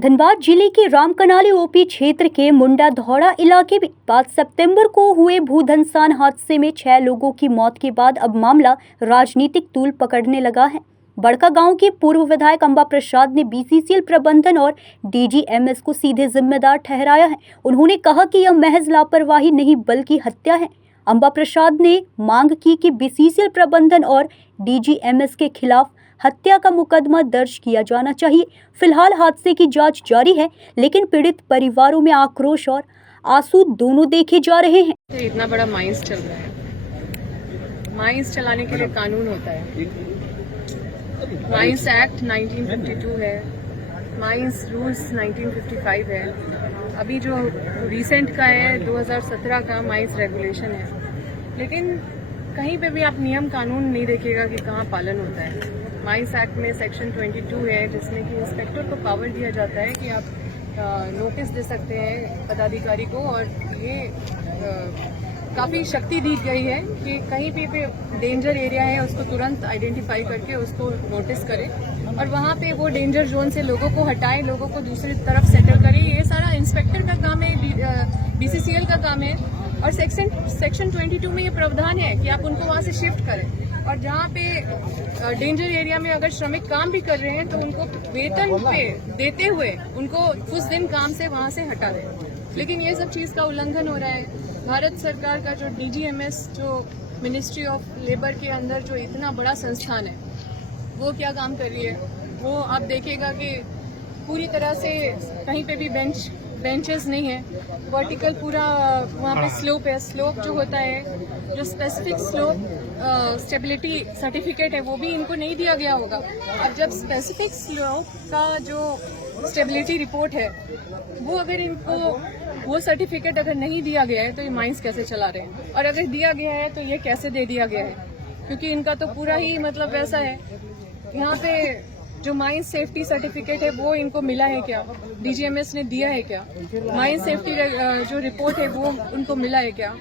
धनबाद जिले के रामकनाली ओपी क्षेत्र के मुंडा धौड़ा इलाके में 5 सितंबर को हुए भूधंसान हादसे में 6 लोगों की मौत के बाद अब मामला राजनीतिक तूल पकड़ने लगा है। बड़का गांव के पूर्व विधायक अंबा प्रसाद ने बीसीसीएल प्रबंधन और डीजीएमएस को सीधे जिम्मेदार ठहराया है। उन्होंने कहा कि यह महज लापरवाही नहीं बल्कि हत्या है। अंबा प्रसाद ने मांग की कि बीसीसीएल प्रबंधन और डीजीएमएस के खिलाफ हत्या का मुकदमा दर्ज किया जाना चाहिए। फिलहाल हादसे की जांच जारी है, लेकिन पीड़ित परिवारों में आक्रोश और आंसू दोनों देखे जा रहे हैं। इतना बड़ा माइंस चल रहा है, माइंस चलाने के लिए कानून होता है। माइंस एक्ट 1952 है, माइंस रूल्स 1955 है, अभी जो रिसेंट का है 2017 का माइंस रेगुलेशन है। लेकिन कहीं पे भी आप नियम कानून नहीं देखिएगा कि कहाँ पालन होता है। माइंस एक्ट में सेक्शन 22 है, जिसमें कि इंस्पेक्टर को पावर दिया जाता है कि आप नोटिस दे सकते हैं पदाधिकारी को, और ये काफ़ी शक्ति दी गई है कि कहीं भी डेंजर एरिया है उसको तुरंत आइडेंटिफाई करके उसको नोटिस करें और वहाँ पे वो डेंजर जोन से लोगों को हटाए, लोगों को दूसरी तरफ सेटल करे। ये सारा इंस्पेक्टर का काम है, बीसीसीएल का काम है। और सेक्शन 22 में ये प्रावधान है कि आप उनको वहाँ से शिफ्ट करें, और जहाँ पे डेंजर एरिया में अगर श्रमिक काम भी कर रहे हैं तो उनको वेतन पे देते हुए उनको कुछ दिन काम से वहाँ से हटा दें। लेकिन ये सब चीज़ का उल्लंघन हो रहा है। भारत सरकार का जो डीजीएमएस, जो मिनिस्ट्री ऑफ लेबर के अंदर जो इतना बड़ा संस्थान है, वो क्या काम कर रही है, वो आप देखिएगा कि पूरी तरह से कहीं पे भी बेंचेस नहीं है, वर्टिकल पूरा वहाँ पे स्लोप है। स्लोप जो होता है, जो स्पेसिफिक स्लोप स्टेबिलिटी सर्टिफिकेट है, वो भी इनको नहीं दिया गया होगा। और जब स्पेसिफिक स्लोप का जो स्टेबिलिटी रिपोर्ट है, वो अगर इनको वो सर्टिफिकेट अगर नहीं दिया गया है तो ये माइंस कैसे चला रहे हैं, और अगर दिया गया है तो ये कैसे दे दिया गया है, क्योंकि इनका तो पूरा ही मतलब वैसा है। यहाँ पे जो माइंस सेफ्टी सर्टिफिकेट है वो इनको मिला है क्या, डीजीएमएस ने दिया है क्या? माइंस सेफ्टी जो रिपोर्ट है वो उनको मिला है क्या?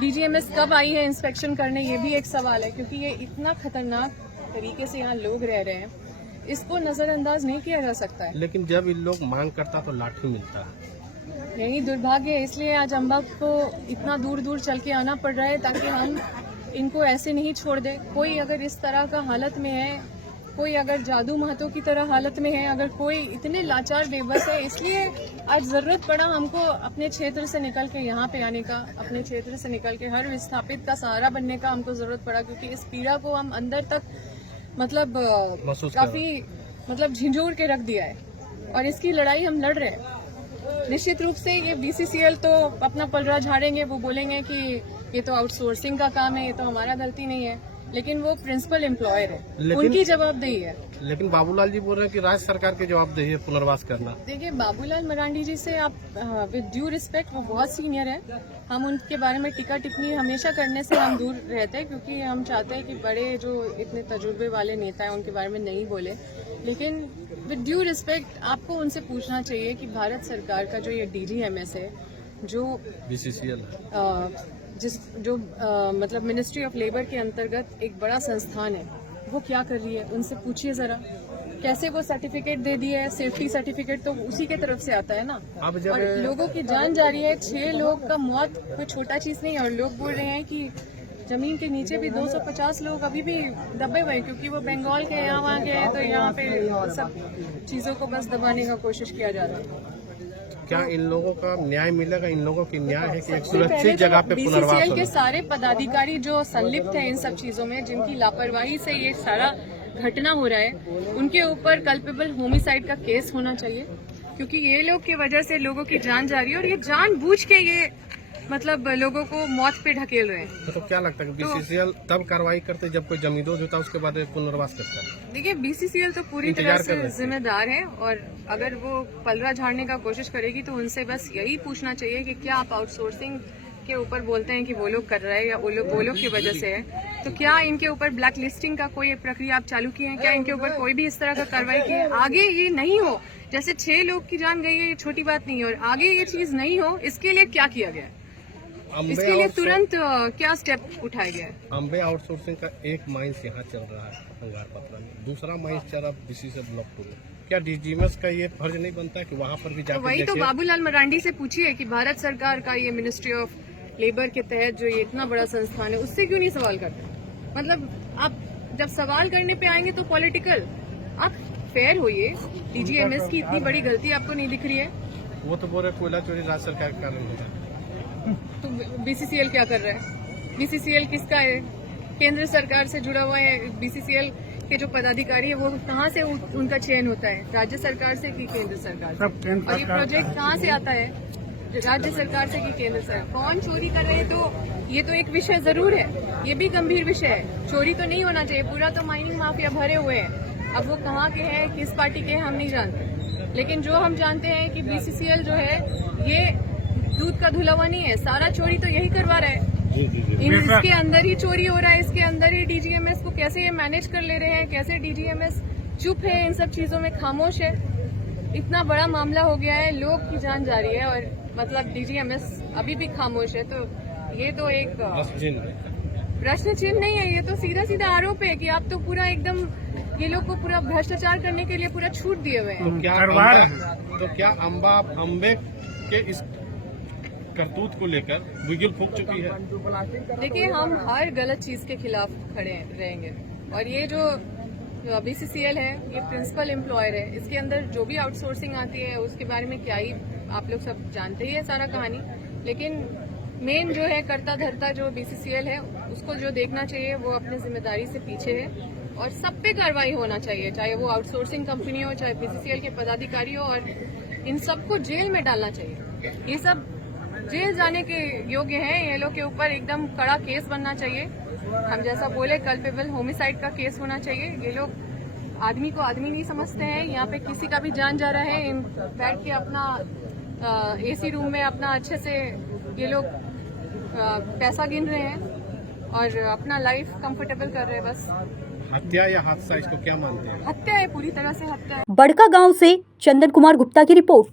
डीजीएमएस कब आई है इंस्पेक्शन करने, ये भी एक सवाल है, क्योंकि ये इतना खतरनाक तरीके से यहाँ लोग रह रहे हैं, इसको नजरअंदाज नहीं किया जा सकता है। लेकिन जब इन लोग मांग करता तो लाठी मिलता है। यही दुर्भाग्य है, इसलिए आज अंबा को इतना दूर दूर चल के आना पड़ रहा है ताकि हम इनको ऐसे नहीं छोड़ दें। कोई अगर इस तरह का हालत में है, कोई अगर जादू महतो की तरह हालत में है, अगर कोई इतने लाचार बेबस है, इसलिए आज जरूरत पड़ा हमको अपने क्षेत्र से निकल के यहाँ पे आने का, अपने क्षेत्र से निकल के हर विस्थापित का सहारा बनने का हमको जरूरत पड़ा, क्योंकि इस पीड़ा को हम अंदर तक मतलब काफी मतलब झिझोड़ के रख दिया है, और इसकी लड़ाई हम लड़ रहे हैं। निश्चित रूप से ये बीसीसीएल तो अपना पलड़ा झाड़ेंगे, वो बोलेंगे कि ये तो आउटसोर्सिंग का काम है, ये तो हमारा गलती नहीं है, लेकिन वो प्रिंसिपल एम्प्लॉयर है, उनकी जवाबदेही है। लेकिन बाबूलाल जी बोल रहे हैं कि राज्य सरकार की जवाबदेही है पुनर्वास करना। देखिए, बाबूलाल मरांडी जी से आप विद ड्यू रिस्पेक्ट, वो बहुत सीनियर है, हम उनके बारे में टिक्का टिप्पणी हमेशा करने से हम दूर रहते हैं, क्योंकि हम चाहते हैं कि बड़े जो इतने तजुर्बे वाले नेता हैं उनके बारे में नहीं बोले। लेकिन विद ड्यू रिस्पेक्ट आपको उनसे पूछना चाहिए कि भारत सरकार का जो ये डीजीएमएस है, जो बीसीसीएल मतलब मिनिस्ट्री ऑफ लेबर के अंतर्गत एक बड़ा संस्थान है, वो क्या कर रही है, उनसे पूछिए जरा। कैसे वो सर्टिफिकेट दे दिया है, सेफ्टी सर्टिफिकेट तो उसी के तरफ से आता है ना। और लोगों की जान जा रही है, 6 लोग का मौत कोई छोटा चीज नहीं है, और लोग बोल रहे हैं कि जमीन के नीचे भी 250 लोग अभी भी दबे हुए हैं, क्योंकि वो बंगाल के यहाँ वहाँ के हैं, तो यहाँ पे सब चीजों को बस दबाने का कोशिश किया जा रहा है। क्या इन लोगों का न्याय मिलेगा? इन लोगों की न्याय है कि एक सुरक्षित जगह पे पुनर्वास हो? बीसीसीएल के सारे पदाधिकारी जो संलिप्त हैं इन सब चीजों में, जिनकी लापरवाही से ये सारा घटना हो रहा है, उनके ऊपर कल्पेबल होमिसाइड का केस होना चाहिए, क्योंकि ये लोग की वजह से लोगों की जान जा रही है, और ये जानबूझ के ये मतलब लोगों को मौत पे ढकेल रहे हैं। तो क्या लगता है कि बीसीसीएल तब कार्रवाई करते जब कोई जमींदोज होता है, उसके बाद पुनर्वास करता है? देखिए, बीसीसीएल तो पूरी तरह से जिम्मेदार है, और अगर वो पलड़ा झाड़ने का कोशिश करेगी तो उनसे बस यही पूछना चाहिए कि क्या आप आउटसोर्सिंग के ऊपर बोलते हैं कि वो लोग कर रहे हैं या वो लोग की वजह से है, तो क्या इनके ऊपर ब्लैक लिस्टिंग का कोई प्रक्रिया आप चालू किए हैं? क्या इनके ऊपर कोई भी इस तरह का कार्रवाई की है? आगे ये नहीं हो, जैसे 6 लोग की जान गई है, ये छोटी बात नहीं है, और आगे ये चीज नहीं हो, इसके लिए क्या किया गया है? इसके लिए तुरंत क्या स्टेप उठाया गया है? अम्बे आउटसोर्सिंग का एक माइंस यहाँ चल रहा है अंगारपत्रा में, दूसरा माइंस चल रहा बीसीसीएल ब्लॉक 2 में। क्या डीजीएमएस का ये फर्ज नहीं बनता कि वहाँ पर भी तो जाकर वही तो देखें? बाबूलाल मरांडी से पूछिए कि भारत सरकार का ये मिनिस्ट्री ऑफ लेबर के तहत जो ये इतना बड़ा संस्थान है उससे क्यों नहीं सवाल करते। मतलब आप जब सवाल करने पे आएंगे तो पॉलिटिकल, आप फेयर होइए। डीजीएमएस की इतनी बड़ी गलती आपको नहीं दिख रही है वो तो बोल रहे कोयला चोरी राज्य सरकार के कारण हो रहा है। तो बीसीसीएल क्या कर रहा है? बीसीसीएल किसका है? केंद्र सरकार से जुड़ा हुआ है। बीसीसीएल के जो पदाधिकारी है वो कहाँ से उनका चयन होता है? राज्य सरकार से कि केंद्र सरकार से? और ये प्रोजेक्ट कहाँ से आता है? राज्य सरकार से कि केंद्र सरकार? कौन चोरी कर रहे हैं? तो ये तो एक विषय जरूर है, ये भी गंभीर विषय है। चोरी तो नहीं होना चाहिए, पूरा तो माइनिंग माफिया भरे हुए हैं। अब वो कहाँ के हैं, किस पार्टी के हैं, हम नहीं जानते। लेकिन जो हम जानते हैं कि बीसीसीएल जो है ये दूध का धुलवा नहीं है, सारा चोरी तो यही करवा रहा है। इसके अंदर ही चोरी हो रहा है, इसके अंदर ही डीजीएमएस को कैसे ये मैनेज कर ले रहे हैं, कैसे डीजीएमएस चुप है, इन सब चीजों में खामोश है। इतना बड़ा मामला हो गया है, लोग की जान जा रही है और मतलब डीजीएमएस अभी भी खामोश है। तो ये तो एक प्रश्न चिन्ह नहीं है, ये तो सीधा सीधा आरोप है कि आप तो पूरा एकदम ये लोग को पूरा भ्रष्टाचार करने के लिए पूरा छूट दिए हुए हैं। तो क्या अम्बे के इस करतूत को लेकर बिगुल फूंक चुकी है? देखिए, हम हर गलत चीज के खिलाफ खड़े रहेंगे और ये जो बीसीसीएल है ये प्रिंसिपल एम्प्लॉयर है, इसके अंदर जो भी आउटसोर्सिंग आती है उसके बारे में क्या ही आप लोग सब जानते ही है सारा कहानी। लेकिन मेन जो है कर्ता धर्ता जो बीसीसीएल है उसको जो देखना चाहिए वो अपनी जिम्मेदारी से पीछे है और सब पे कार्रवाई होना चाहिए, चाहे वो आउटसोर्सिंग कंपनी हो, चाहे बीसीसीएल के पदाधिकारी हो, और इन सबको जेल में डालना चाहिए। ये सब जेल जाने के योग्य हैं, ये लोग के ऊपर एकदम कड़ा केस बनना चाहिए। हम जैसा बोले कल्पेबल होमिसाइड का केस होना चाहिए। ये लोग आदमी को आदमी नहीं समझते हैं, यहाँ पे किसी का भी जान जा रहा है, बैठ के अपना एसी रूम में अपना अच्छे से ये लोग पैसा गिन रहे हैं और अपना लाइफ कंफर्टेबल कर रहे हैं। बस हत्या या हादसा, इसको क्या मानते हैं? हत्या है, पूरी तरह से हत्या है। बड़का गांव से चंदन कुमार गुप्ता की रिपोर्ट।